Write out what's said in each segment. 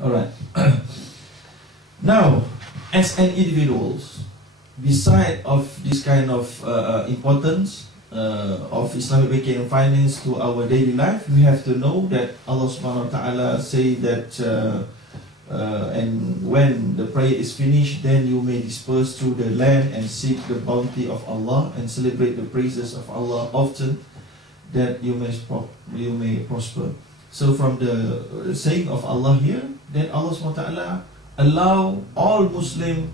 Alright. Now, as an individuals, beside of this kind of importance of Islamic banking and finance to our daily life, we have to know that Allah subhanahu wa ta'ala say that and when the prayer is finished, then you may disperse through the land and seek the bounty of Allah and celebrate the praises of Allah often, that you may prosper. So from the saying of Allah here, then Allah subhanahu wa ta'ala allow all Muslim,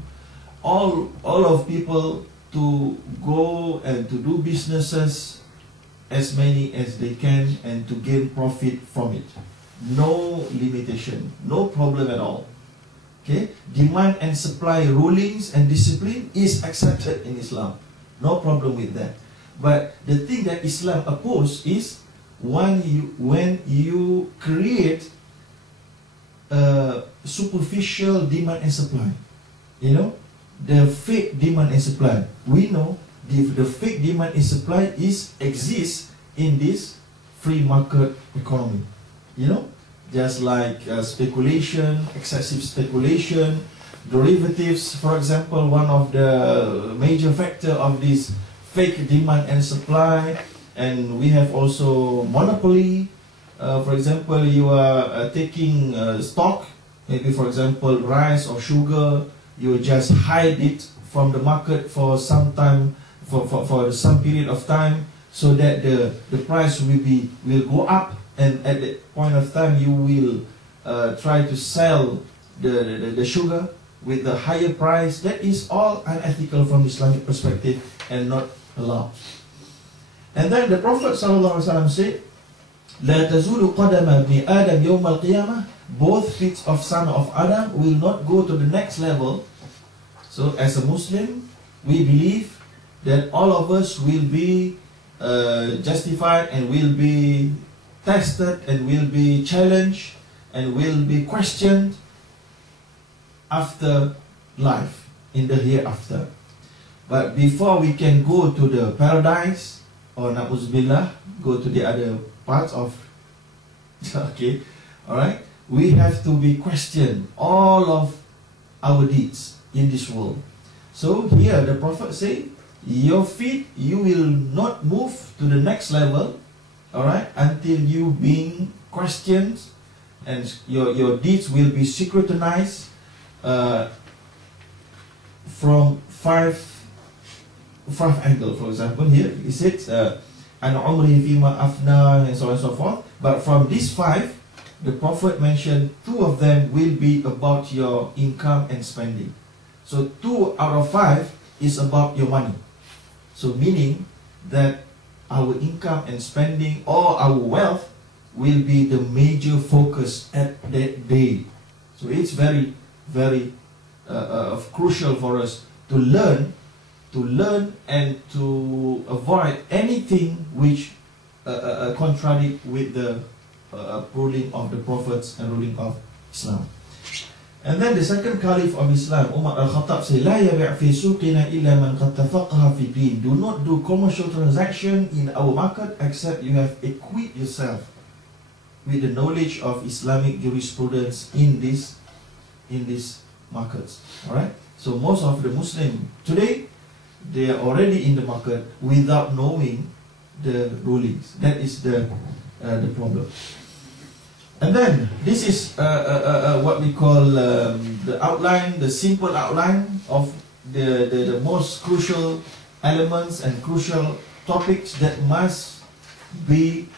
all of people to go and to do businesses as many as they can and to gain profit from it. No limitation, no problem at all. Okay, demand and supply rulings and discipline is accepted in Islam. No problem with that. But the thing that Islam opposes is when you create a superficial demand and supply. You know, the fake demand and supply. We know the fake demand and supply exists in this free market economy. You know, just like speculation, excessive speculation, derivatives, for example, one of the major factor of this fake demand and supply. And we have also monopoly. For example, you are taking stock, maybe for example rice or sugar, you just hide it from the market for some time, for some period of time, so that the price will go up, and at that point of time you will try to sell the sugar with the higher price. That is all unethical from Islamic perspective and not allowed. And then the Prophet ﷺ said, لا تزول قدم ابن آدم يوم القيامة. Both feet of son of Adam will not go to the next level. So as a Muslim, we believe that all of us will be justified and will be tested and will be challenged and will be questioned after life, in the hereafter. But before we can go to the paradise, or na'uzubillah, go to the other parts of okay, alright, we have to be questioned all of our deeds in this world. So here the Prophet say, your feet, you will not move to the next level, alright, until you being questioned, and your deeds will be scrutinized from five angles. For example, here it says an umri fima afna, and so on and so forth. But from these five, the Prophet mentioned two of them will be about your income and spending. So 2 out of 5 is about your money. So meaning that our income and spending or our wealth will be the major focus at that day. So it's very, very crucial for us to learn and to avoid anything which contradict with the ruling of the prophets and ruling of Islam. And then the second caliph of Islam, Umar al-Khattab, said, "La yabi' fi suqina illa man qad tafaqquh fi deen." Do not do commercial transaction in our market except you have equipped yourself with the knowledge of Islamic jurisprudence in these markets. All right. So most of the Muslim today, they are already in the market without knowing the rulings. That is the problem. And then this is what we call the outline, the simple outline of the most crucial elements and crucial topics that must be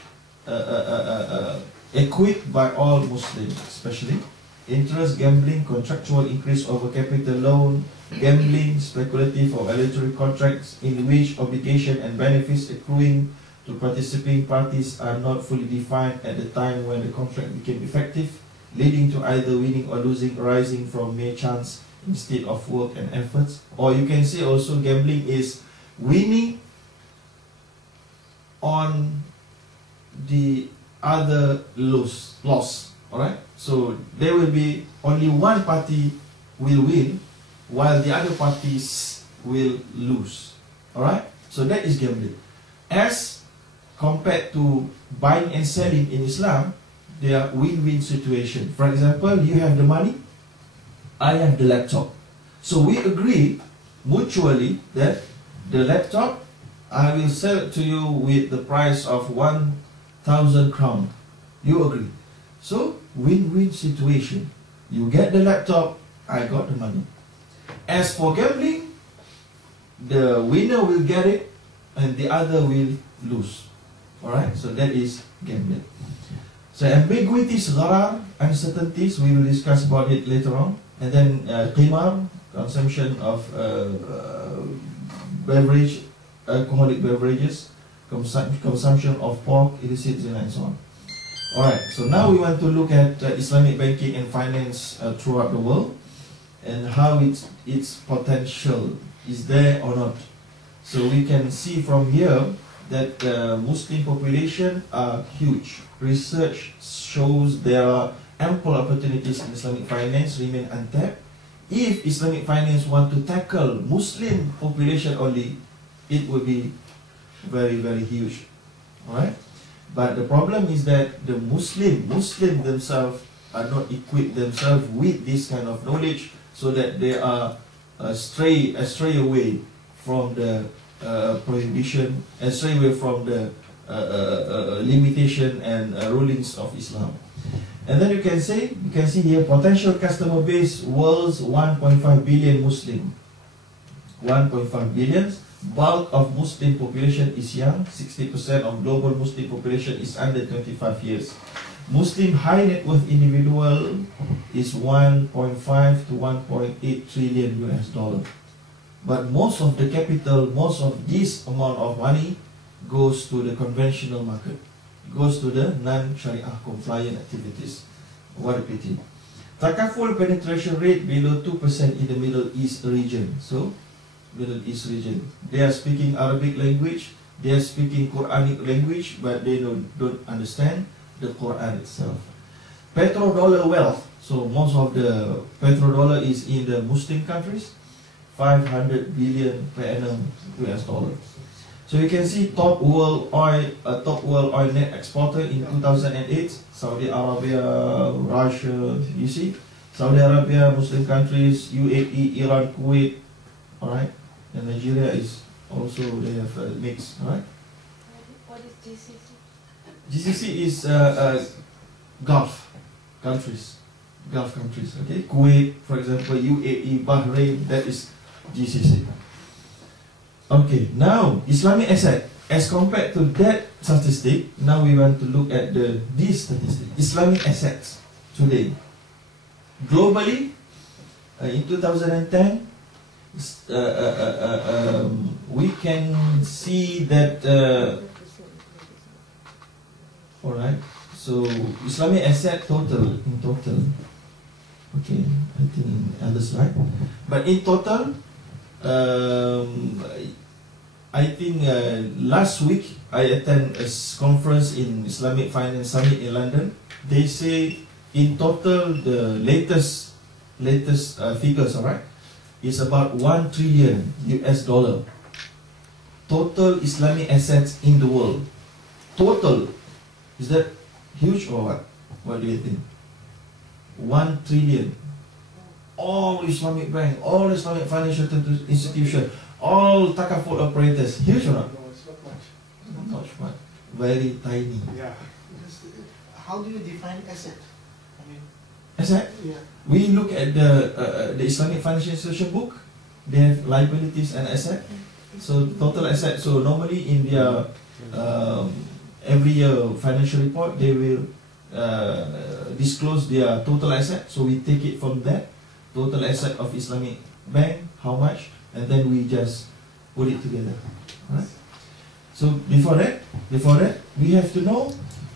equipped by all Muslims, especially interest, gambling, contractual increase over capital loan, gambling, speculative or voluntary contracts in which obligation and benefits accruing to participating parties are not fully defined at the time when the contract became effective, leading to either winning or losing arising from mere chance instead of work and efforts. Or you can say also gambling is winning on the other loss. Alright? So there will be only one party will win while the other parties will lose. Alright? So that is gambling. As compared to buying and selling in Islam, they are win-win situation. For example, you have the money, I have the laptop. So we agree mutually that the laptop, I will sell it to you with the price of 1,000 crown. You agree. So, win-win situation. You get the laptop, I got the money. As for gambling, the winner will get it and the other will lose. Alright, so that is gambling. So ambiguities, gharar, uncertainties, we will discuss about it later on. And then qimar, consumption of beverage, alcoholic beverages, consumption of pork, illicit zina, and so on. Alright, so now we want to look at Islamic banking and finance throughout the world and how its potential is there or not. So we can see from here that the Muslim population are huge. Research shows there are ample opportunities in Islamic finance remain untapped. If Islamic finance want to tackle Muslim population only, it will be very, very huge. Alright? But the problem is that the Muslim themselves are not equipped themselves with this kind of knowledge, so that they are stray away from the prohibition, stray away from the limitation and rulings of Islam. And then you can see here potential customer base world's 1.5 billion Muslim. 1.5 billion. Bulk of Muslim population is young. 60% of global Muslim population is under 25 years. Muslim high net worth individual is 1.5 to 1.8 trillion US dollar. But most of the capital, most of this amount of money goes to the conventional market, goes to the non-Sharia compliant activities. What a pity. Tafaqquh penetration rate below 2% in the Middle East region. So, Middle East region. They are speaking Arabic language, they are speaking Quranic language, but they don't understand the Quran itself. Petrodollar wealth. So most of the petrodollar is in the Muslim countries. 500 billion per annum US dollars. So you can see top world oil net exporter in 2008, Saudi Arabia, Russia, you see, Saudi Arabia, Muslim countries, UAE, Iran, Kuwait, alright, and Nigeria is also, they have a mix, alright. What is GCC? GCC is Gulf countries, okay, Kuwait, for example, UAE, Bahrain, that is GCC. Okay, now Islamic asset as compared to that statistic. Now we want to look at this statistic. Islamic assets today, globally, in 2010, we can see that. All right. So Islamic asset total in total. Okay, I think in other slide, but in total. I think last week I attended a conference in Islamic Finance Summit in London. They say in total the latest figures, alright, is about 1 trillion US dollar. Total Islamic assets in the world. Total, is that huge or what? What do you think? 1 trillion. All Islamic bank, all Islamic financial institution, all Tafaqquh operators, huge or not? No, it's not much. Not much, but very tiny. Yeah. How do you define asset? I mean, asset? Yeah. We look at the Islamic financial institution book. They have liabilities and asset. So total asset. So normally in their every year financial report, they will disclose their total asset. So we take it from that. Total asset of Islamic bank, how much, and then we just put it together. Right? So before that, we have to know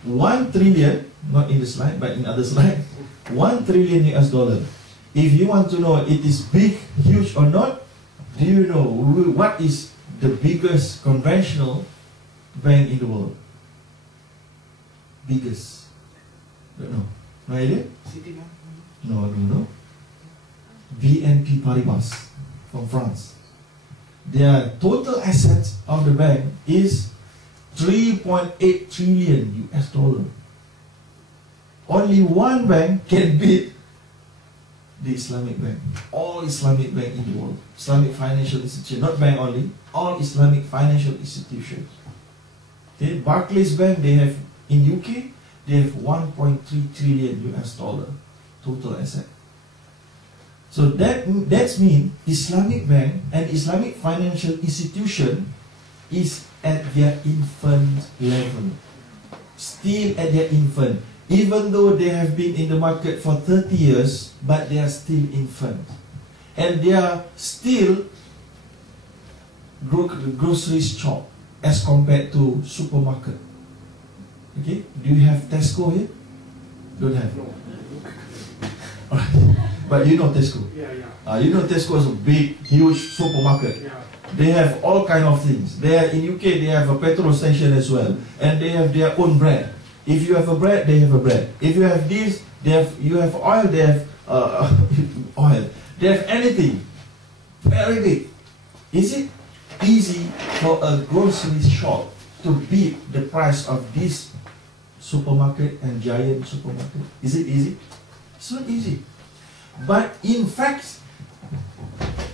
1 trillion, not in the slide, but in other slide, 1 trillion US dollar. If you want to know it is big, huge or not, do you know what is the biggest conventional bank in the world? Biggest? Don't know. No idea? Citibank? No. BNP Paribas from France. Their total assets of the bank is 3.8 trillion US dollar. only one bank can beat the Islamic bank. All Islamic bank in the world, Islamic financial institution, not bank only, all Islamic financial institutions. Okay, Barclays Bank, they have in UK, they have 1.3 trillion US dollar total asset. So that's mean Islamic bank and Islamic financial institution is at their infant level, still at their infant. Even though they have been in the market for 30 years, but they are still infant. And they are still grocery shop as compared to supermarket. Okay, do you have Tesco here? Don't have. No. Alright. But you know Tesco. Yeah. You know Tesco is a big, huge supermarket. Yeah. They have all kind of things. There in UK, they have a petrol station as well, and they have their own brand. If you have a bread, they have a bread. If you have this, you have oil, they have oil. They have anything. Very big. Is it easy for a grocery shop to beat the price of this supermarket and giant supermarket? Is it easy? It's not easy. But in fact,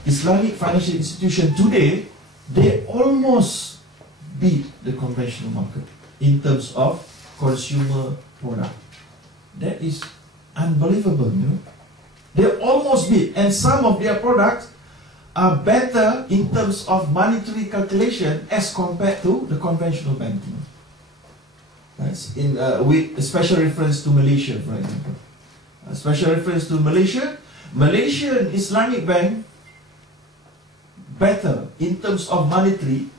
Islamic financial institution today, they almost beat the conventional market in terms of consumer product. That is unbelievable, you know. They almost beat, and some of their products are better in terms of monetary calculation as compared to the conventional banking. That's in with a special reference to Malaysia, for example. A special reference to Malaysia, Malaysian Islamic bank better in terms of monetary.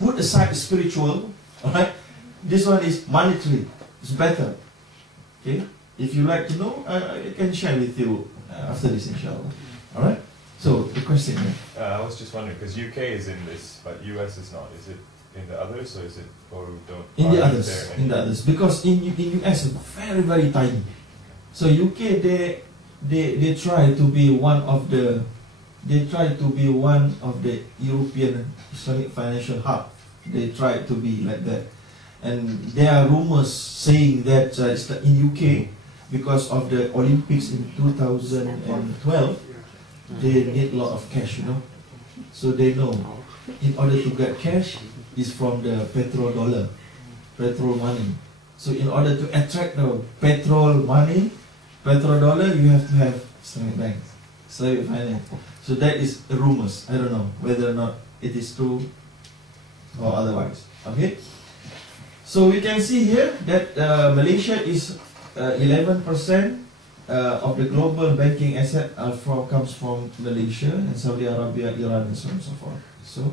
Put aside spiritual, alright. This one is monetary. It's better. Okay. If you like to know, I can share with you after this, inshallah. Alright. So the question. I was just wondering because UK is in this, but US is not. Is it in the others, or is it, or don't? In the others. In the others, because in US it's very tiny. So UK they try to be one of the European Islamic financial hub. They try to be like that. And there are rumors saying that in UK, because of the Olympics in 2012, they need a lot of cash, you know. So they know, in order to get cash, is from the petrol money. So in order to attract the petrol dollar, you have to have Islamic banks, Islamic finance. So that is rumors. I don't know whether or not it is true or otherwise. Okay. So we can see here that Malaysia is 11% of the global banking asset comes from Malaysia, and Saudi Arabia, Iran, and so on and so forth. So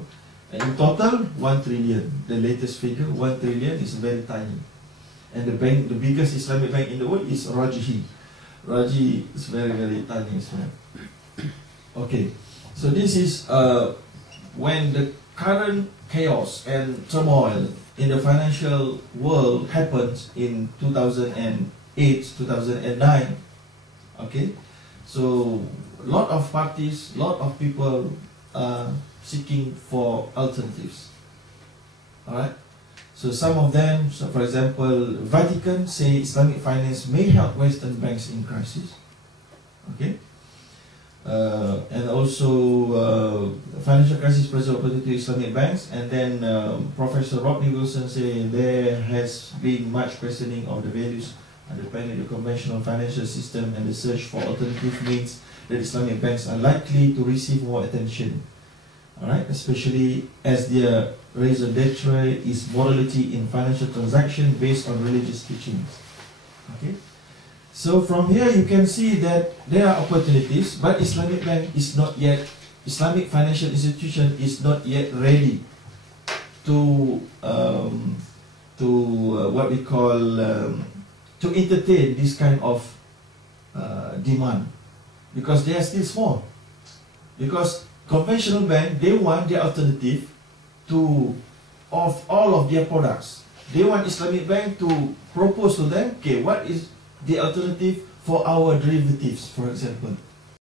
in total, 1 trillion. The latest figure, 1 trillion, is very tiny. And the biggest Islamic bank in the world is Rajihi. Raji is very tiny as well. Okay, so this is when the current chaos and turmoil in the financial world happened in 2008, 2009. Okay, so a lot of parties, a lot of people are seeking for alternatives. Alright, so some of them, so for example, Vatican say Islamic finance may help Western banks in crisis. Okay, and also financial crisis present opportunity to Islamic banks. And then Professor Rodney Wilson say there has been much questioning of the values underpinning the conventional financial system, and the search for alternative means that Islamic banks are likely to receive more attention. Alright, especially as their raison d'etre is morality in financial transaction based on religious teachings. Okay, so from here you can see that there are opportunities, but Islamic bank is not yet, Islamic financial institution is not yet ready to what we call to entertain this kind of demand, because they are still small. Because conventional bank, they want the alternative to of all of their products. They want Islamic bank to propose to them, okay, what is the alternative for our derivatives, for example.